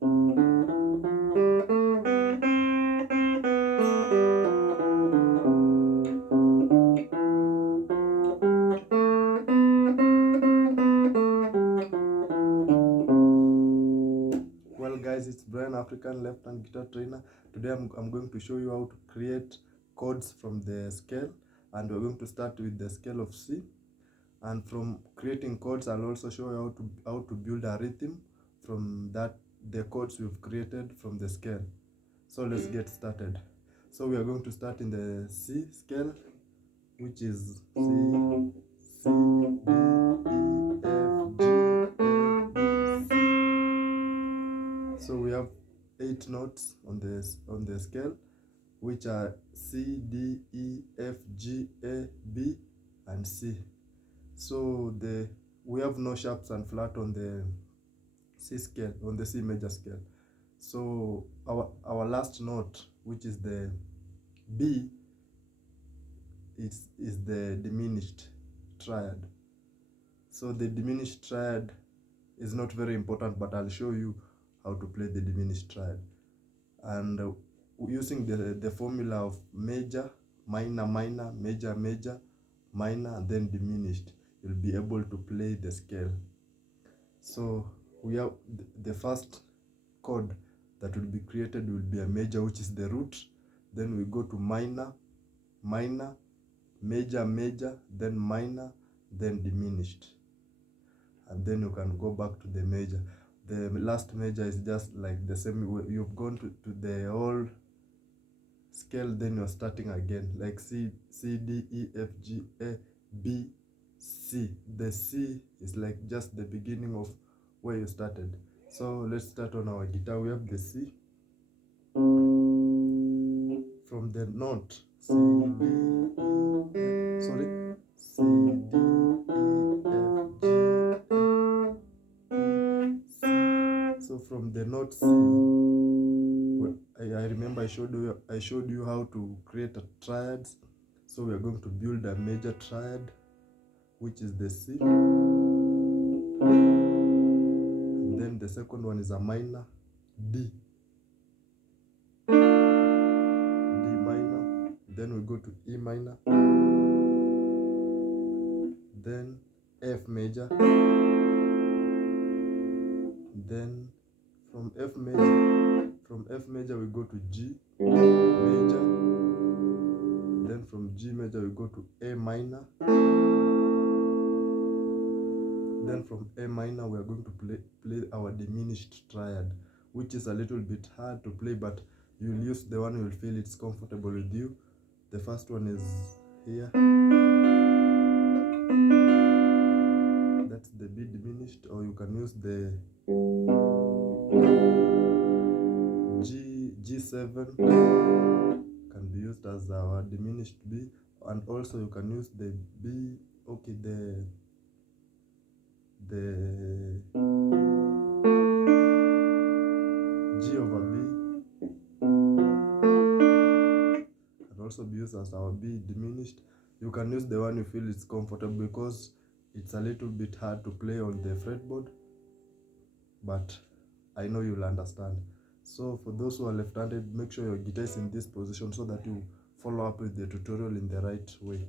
Well guys, it's Brian, African left hand guitar trainer. Today I'm going to show you how to create chords from the scale, and we're going to start with the scale of C. And from creating chords, I'll also show you how to build a rhythm from the chords we've created from the scale. So let's get started. So we are going to start in the C scale, which is C, C, D, E, F, G, A, B, C. So we have 8 notes on the scale, which are C, D, E, F, G, A, B, and C. So we have no sharps and flat on the C scale, on the C major scale. So our last note, which is the B, is the diminished triad. So the diminished triad is not very important, but I'll show you how to play the diminished triad. And using the formula of major, minor, minor, major, major, minor, and then diminished, you'll be able to play the scale. So we have the first chord that will be created will be a major, which is the root. Then we go to minor, minor, major, major, then minor, then diminished. And then you can go back to the major. The last major is just like the same. You've gone to the whole scale, then you're starting again, like C, D, E, F, G, A, B, C. The C is like just the beginning of where you started. So let's start on our guitar. We have the C. From the note C, D, E, F, sorry, C, D, E, F, G, A, E, C. So from the note C, I remember I showed you how to create a triads. So we are going to build a major triad, which is the C. And then the second one is a minor, D. D minor. Then we go to E minor. Then F major. Then from F major we go to G major. Then from G major we go to A minor. Then from A minor we are going to play our diminished triad, which is a little bit hard to play, but you'll use the one you'll feel it's comfortable with you. The first one is here. That's the B diminished, or you can use the G7, can be used as our diminished B, and also you can use the B, okay, the G over B can also be used as our B diminished. You can use the one you feel is comfortable, because it's a little bit hard to play on the fretboard, but I know you'll understand. So for those who are left-handed, make sure your guitar is in this position so that you follow up with the tutorial in the right way.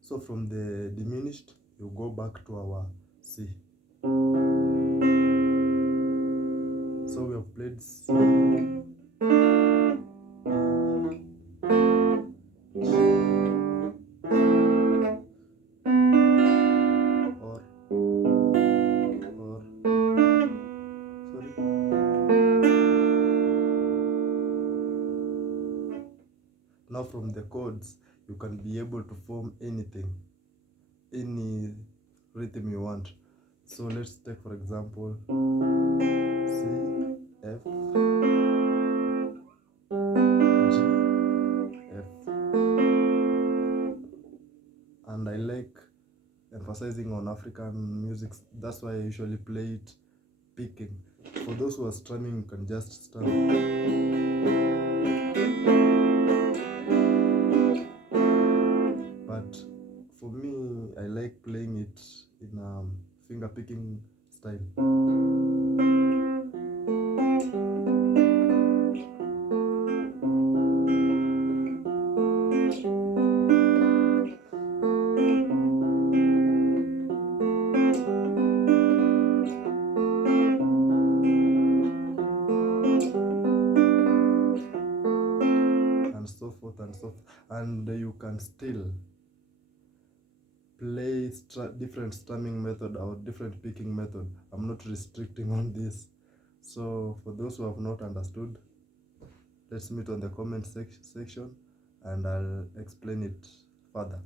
So from the diminished, you go back to our C. So we have played C, Now from the chords, you can be able to form anything, any rhythm you want. So let's take for example C, F, G, F. And I like emphasizing on African music, that's why I usually play it picking. For those who are strumming, you can just strum. But for me, I like playing it in a finger picking style. so forth and so forth. And you can still play different strumming method or different picking method. I'm not restricting on this. So for those who have not understood, let's meet on the comment section and I'll explain it further.